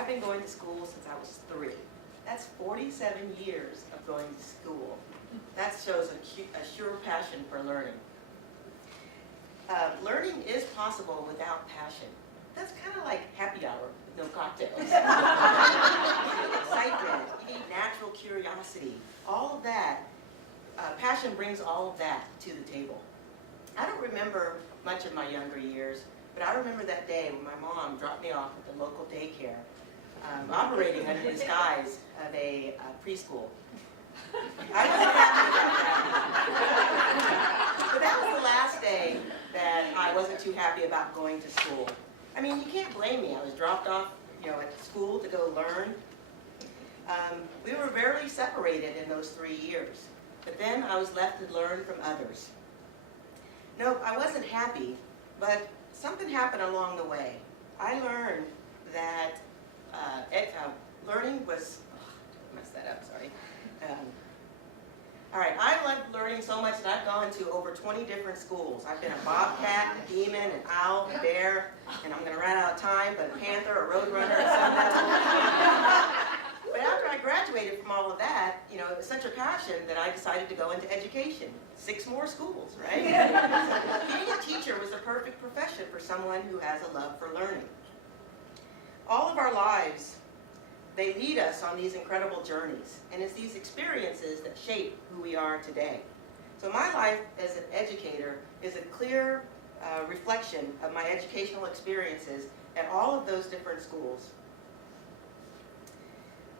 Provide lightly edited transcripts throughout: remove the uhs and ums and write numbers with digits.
I've been going to school since I was 3. That's 47 years of going to school. That shows a sure passion for learning. Learning is possible without passion. That's kind of like happy hour with no cocktails. You need excitement, you need natural curiosity, all of that. Passion brings all of that to the table. I don't remember much of my younger years, but I remember that day when my mom dropped me off at the local daycare, operating under the guise of a preschool. I wasn't happy about that. But that was the last day that I wasn't too happy about going to school. I mean, you can't blame me. I was dropped off, at school to go learn. We were very separated in those 3 years. But then I was left to learn from others. No, I wasn't happy, but something happened along the way. I learned that learning was, I messed that up, sorry. All right, I love learning so much that I've gone to over 20 different schools. I've been a bobcat, a demon, an owl, a bear, and I'm going to run out of time, but a panther, a roadrunner, a sundown. But after I graduated from all of that, it was such a passion that I decided to go into education. 6 more schools, right? Being a teacher was the perfect profession for someone who has a love for learning. All of our lives, they lead us on these incredible journeys, and it's these experiences that shape who we are today. So my life as an educator is a clear reflection of my educational experiences at all of those different schools.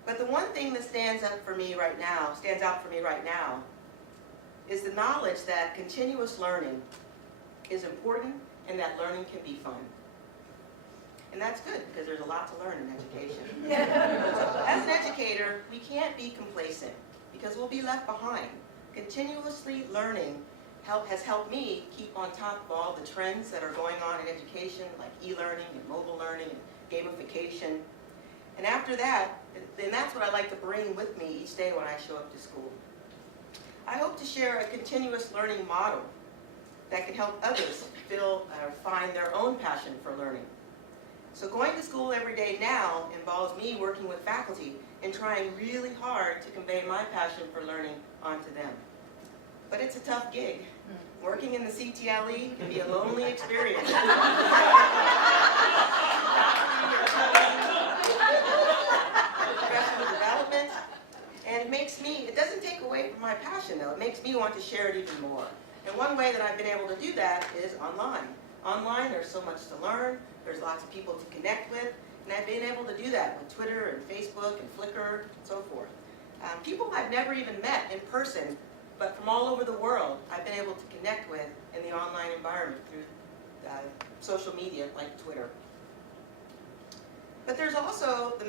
But the one thing that stands out for me right now, is the knowledge that continuous learning is important and that learning can be fun. And that's good, because there's a lot to learn in education. As an educator, we can't be complacent, because we'll be left behind. Continuously learning has helped me keep on top of all the trends that are going on in education, like e-learning and mobile learning and gamification. And after that, then that's what I like to bring with me each day when I show up to school. I hope to share a continuous learning model that can help others find their own passion for learning. So going to school every day now involves me working with faculty and trying really hard to convey my passion for learning onto them. But it's a tough gig. Working in the CTLE can be a lonely experience. Professional development, and it doesn't take away from my passion though, it makes me want to share it even more. And one way that I've been able to do that is online. Online, there's so much to learn, there's lots of people to connect with, and I've been able to do that with Twitter and Facebook and Flickr and so forth. People I've never even met in person, but from all over the world, I've been able to connect with in the online environment through social media like Twitter. But there's also the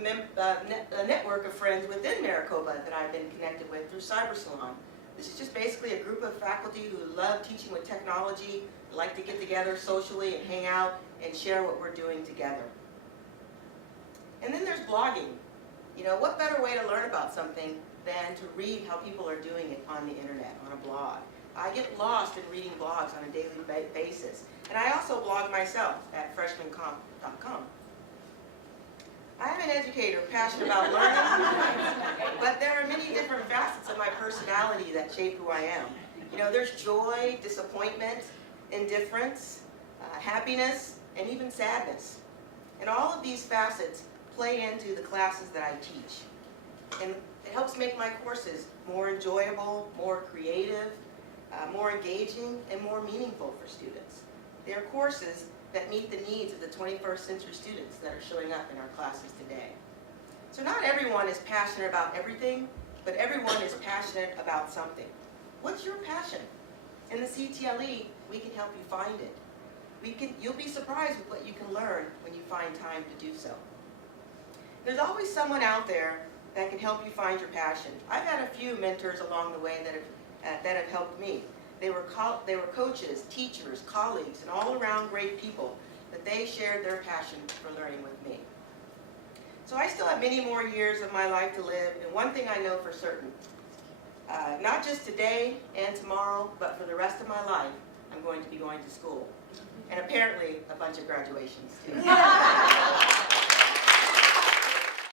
network of friends within Maricopa that I've been connected with through Cyber Salon. This is just basically a group of faculty who love teaching with technology, like to get together socially and hang out and share what we're doing together. And then there's blogging. What better way to learn about something than to read how people are doing it on the internet, on a blog. I get lost in reading blogs on a daily basis. And I also blog myself at freshmancomp.com. I am an educator, passionate about learning, but there are many different facets of my personality that shape who I am. There's joy, disappointment, indifference, happiness, and even sadness. And all of these facets play into the classes that I teach. And it helps make my courses more enjoyable, more creative, more engaging, and more meaningful for students. They are courses that meet the needs of the 21st century students that are showing up in our classes today. So not everyone is passionate about everything, but everyone is passionate about something. What's your passion? In the CTLE, we can help you find it. You'll be surprised with what you can learn when you find time to do so. There's always someone out there that can help you find your passion. I've had a few mentors along the way that have helped me. They were coaches, teachers, colleagues, and all around great people that they shared their passion for learning with me. So I still have many more years of my life to live, and one thing I know for certain, not just today and tomorrow, but for the rest of my life, I'm going to be going to school. And apparently, a bunch of graduations too.